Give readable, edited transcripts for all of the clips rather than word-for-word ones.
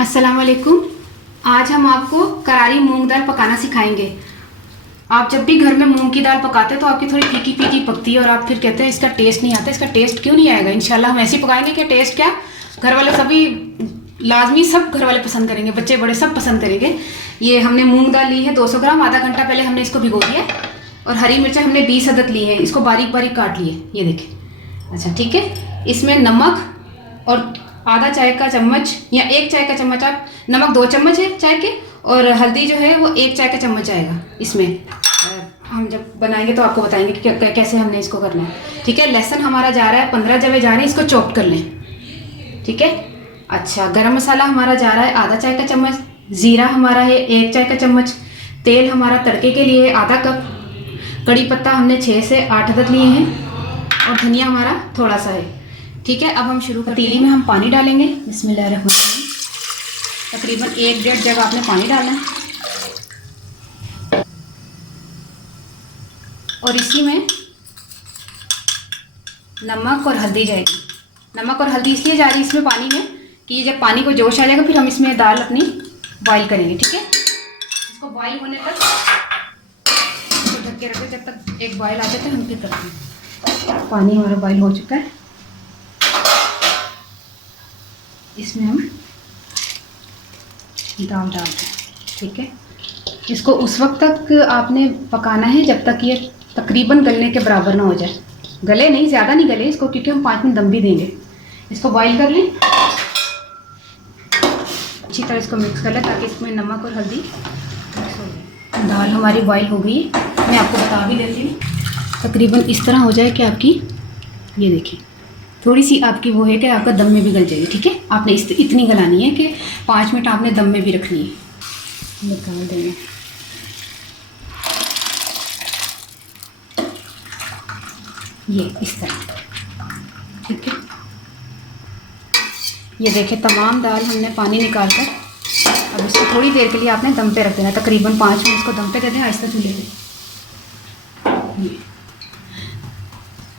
अस्सलाम वालेकुम। आज हम आपको करारी मूंग दाल पकाना सिखाएंगे। आप जब भी घर में मूंग की दाल पकाते हैं तो आपकी थोड़ी फीकी फीकी पकती है और आप फिर कहते हैं इसका टेस्ट नहीं आता। इसका टेस्ट क्यों नहीं आएगा? इंशाल्लाह हम ऐसे ही पकाएंगे कि टेस्ट क्या, घर वाले सभी लाजमी सब घर वाले पसंद करेंगे, बच्चे बड़े सब पसंद करेंगे। ये हमने मूंग दाल ली है 200 ग्राम, आधा घंटा पहले हमने इसको भिगो दिया। और हरी मिर्चा हमने 20 अदद ली है, इसको बारीक बारीक काट लिए, ये देखें। अच्छा ठीक है, इसमें नमक और आधा चाय का चम्मच या 1 चाय का चम्मच, आप नमक 2 चम्मच है चाय के, और हल्दी जो है वो 1 चाय का चम्मच आएगा इसमें। हम जब बनाएंगे तो आपको बताएंगे कि कैसे हमने इसको करना है। ठीक है, लहसुन हमारा जा रहा है 15 जवे जा रहे हैं, इसको चॉप कर लें। ठीक है। अच्छा, गरम मसाला हमारा जा रहा है आधा चाय का चम्मच, ज़ीरा हमारा है 1 चाय का चम्मच, तेल हमारा तड़के के लिए आधा कप, कड़ी पत्ता हमने 6 से 8 अदद लिए हैं, और धनिया हमारा थोड़ा सा है। ठीक है, अब हम शुरू करते हैं। पतीली में हम पानी डालेंगे। बिस्मिल्लाहिर्रहमानिर्रहीम। तकरीबन 1-1.5 जग आपने पानी डालना है, और इसी में नमक और हल्दी जाएगी। नमक और हल्दी इसलिए जा रही है इसमें पानी में कि ये जब पानी को जोश आ जाएगा फिर हम इसमें दाल अपनी बॉईल करेंगे। ठीक है, इसको बॉईल होने तक इसको ढक के रखें, जब तक एक बॉईल आ जाता है हम फिर करते हैं। पानी हमारा बॉईल हो चुका है, इसमें हम दाल डालते हैं। ठीक है, इसको उस वक्त तक आपने पकाना है जब तक ये तकरीबन गलने के बराबर ना हो जाए। गले नहीं, ज़्यादा नहीं गले इसको, क्योंकि हम 5 मिनट दम भी देंगे। इसको बॉईल कर लें, अच्छी तरह इसको मिक्स कर लें ताकि इसमें नमक और हल्दी मिक्स हो जाए। दाल हमारी बॉईल हो गई है, मैं आपको बता भी देती हूँ। तकरीबन इस तरह हो जाए कि आपकी, ये देखिए थोड़ी सी आपकी वो है कि आपका दम में भी गल जाएगी। ठीक है, आपने इतनी गलानी है कि 5 मिनट आपने दम में भी रखनी है। निकाल देंगे। ये इस तरह। ठीक है, ये देखें तमाम दाल हमने पानी निकाल कर अब इसको थोड़ी देर के लिए आपने दम पे रख देना। तकरीबन 5 मिनट इसको दम पे दे दें आहिस्ता चूल्हे पे।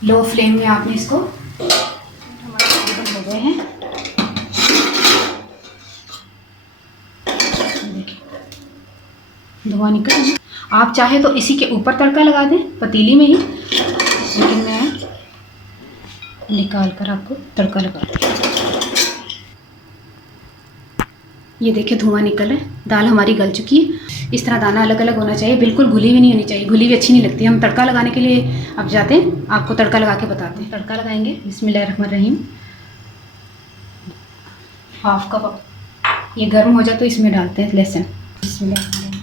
लो फ्लेम में आपने इसको, हमारे तकरीबन हो गए हैं, देखिए धुआं निकल रहा है। आप चाहे तो इसी के ऊपर तड़का लगा दें पतीली में ही, लेकिन मैं निकाल कर आपको तड़का लगा दूँ। ये देखिए धुआं निकल है, दाल हमारी गल चुकी है। इस तरह दाना अलग अलग होना चाहिए, बिल्कुल घुली हुई नहीं होनी चाहिए, घुली हुई अच्छी नहीं लगती। हम तड़का लगाने के लिए अब जाते हैं, आपको तड़का लगा के बताते हैं। तड़का लगाएंगे। बिस्मिल्लाहिर्रहमानिर्रहीम। 1/2 कप, ये गर्म हो जाए तो इसमें डालते हैं लहसुन। बिस्मिल्लाहिर्रहमानिर्रहीम।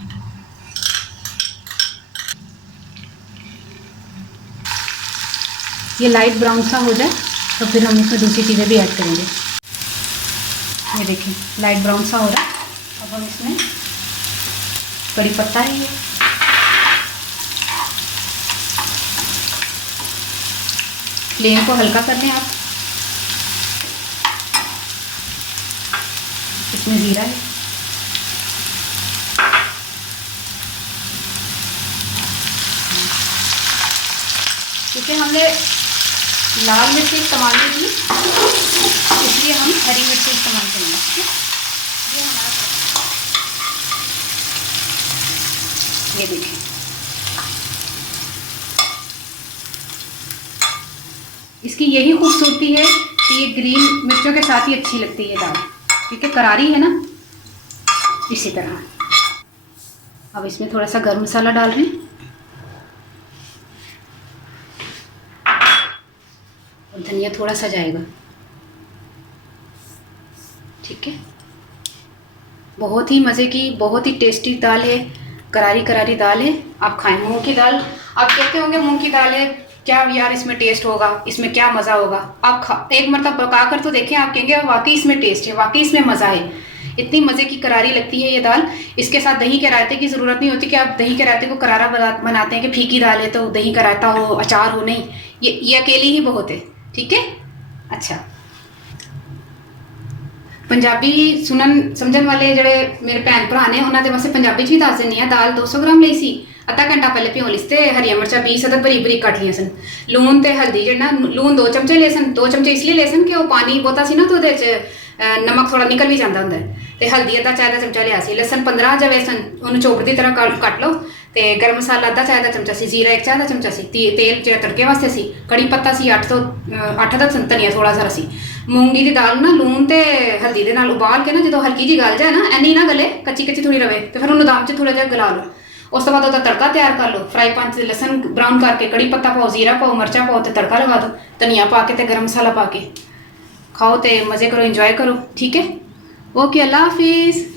ये लाइट ब्राउन सा हो जाए तो फिर हम इसमें दूसरी चीज़ें भी ऐड करेंगे। ये देखिए लाइट ब्राउन सा हो रहा है। अब हम इसमें कड़ी पत्ता है, ये फ्लेम को हल्का कर लें आप। इसमें जीरा है, क्योंकि हमने लाल मिर्ची इस्तेमाल नहीं की इसलिए हम हरी मिर्ची इस्तेमाल करेंगे। ठीक है, ये हमारा, ये देखिए इसकी यही खूबसूरती है कि ये ग्रीन मिर्चों के साथ ही अच्छी लगती है दाल, क्योंकि करारी है ना, इसी तरह। अब इसमें थोड़ा सा गरम मसाला डाल रहे हैं और धनिया थोड़ा सा जाएगा। ठीक है, बहुत ही मज़े की, बहुत ही टेस्टी दाल है, करारी करारी दाल है। आप खाएं मूंग की दाल। आप कहते होंगे मूंग की दाल है, क्या यार इसमें टेस्ट होगा, इसमें क्या मज़ा होगा। आप एक मरतब पका कर तो देखें, आप कहेंगे वाकई इसमें टेस्ट है, वाकई इसमें मज़ा है। इतनी मज़े की करारी लगती है ये दाल। इसके साथ दही के रायते की ज़रूरत नहीं होती कि आप दही के रायते को करारा बनाते हैं कि फीकी दाल है तो दही का रायता हो, अचार हो, नहीं, ये अकेली ही बहुत है। ठीक है। अच्छा, पंजाबी सुनन समझन वाले ਜਿਹੜੇ ਮੇਰੇ ਭੈਣ ਭਰਾ ਨੇ ਉਹਨਾਂ ਦੇ ਵਾਸਤੇ ਪੰਜਾਬੀ ਚ ਵੀ ਦੱਸ ਦਿੰਨੀ ਆ। ਦਾਲ 200 ਗ੍ਰਾਮ ਲਈ ਸੀ, ਅੱਧਾ ਘੰਟਾ ਪਹਿਲੇ ਭਿਓ ਲਈ ਤੇ ਹਰੀਆਂ ਮਿਰਚਾਂ 20 ਅਦਦ ਬਰੀਕ ਬਰੀਕ ਕੱਟ ਲੀਆਂ ਸਨ। ਲੂਣ ਤੇ ਹਲਦੀ ਜਿਹੜਾ ਲੂਣ 2 ਚਮਚੇ ਲਏ ਸਨ, 2 ਚਮਚੇ ਇਸ ਲਈ ਲਏ ਸਨ ਕਿ ਉਹ ਪਾਣੀ ਬਹੁਤਾ ਸੀ ਨਾ, तो ਉਹਦੇ ਚ ਨਮਕ ਥੋੜਾ ਨਿਕਲ ਵੀ ਜਾਂਦਾ ਹੁੰਦਾ ਹੈ। ਤੇ ਹਲਦੀ ਅੱਧਾ ਚਾਹ ਦਾ ਚਮਚਾ ਲਿਆ ਸੀ, ਲਸਣ 15 ਜਾਂ ਵੇਸਣ ਉਹਨੂੰ ਚੋਪੜ ਦੀ ਤਰ੍ਹਾਂ ਕੱਟ ਲਓ। ਤੇ ਗਰਮ ਮਸਾਲਾ ਅੱਧਾ ਚਾਹ ਦਾ ਚਮਚਾ ਸੀ, ਜੀਰਾ 1 ਚਾਹ ਦਾ ਚਮਚਾ ਸੀ, ਤੇਲ ਜਿਹੜਾ ਤੜਕੇ ਵਾਸਤੇ ਸੀ, ਕੜੀ ਪੱਤਾ ਸੀ 8 ਦਾ ਧਨੀਆ ਥੋੜਾ ਸਾਰਾ ਸੀ। ਮੂੰਗੀ ਦੀ ਦਾਲ ਨਾ ਲੂਣ ਤੇ ਹਲਦੀ ਦੇ ਨਾਲ ਉਬਾਲ ਕੇ ਨਾ ਜਦੋਂ ਹਲਕੀ ਜੀ ਗਲ ਜਾਏ ਨਾ, ਇੰਨੀ ਨਾ ਗਲੇ, ਕੱਚੀ ਕੱਚੀ ਥੋੜੀ ਰਵੇ, ਤੇ ਫਿਰ ਉਹਨੂੰ ਦਾਮ 'ਚ ਥੋੜਾ ਜਿਹਾ ਗਲਾ ਲਓ। ਉਸ ਤੋਂ ਬਾਅਦ ਉਹਦਾ ਤੜਕਾ ਤਿਆਰ ਕਰ ਲਓ। ਫਰਾਈ ਪੈਨ 'ਚ ਲਸਣ ਬਰਾਊਨ ਕਰਕੇ ਕੜੀ ਪੱਤਾ ਪਾਓ, ਜ਼ੀਰਾ ਪਾਓ, ਮਿਰਚਾਂ ਪਾਓ ਤੇ ਤੜਕਾ ਲਗਾ ਦਿਓ। ਧਨੀਆ ਪਾ ਕੇ ਤੇ ਗਰਮ ਮਸਾਲਾ ਪਾ ਕੇ ਖਾਓ ਤੇ ਮਜ਼ੇ ਕਰੋ, ਇੰਜੋਏ ਕਰੋ। ਠੀਕ ਹੈ, ਓਕੇ, ਅੱਲਾ ਹਾਫਿਜ਼।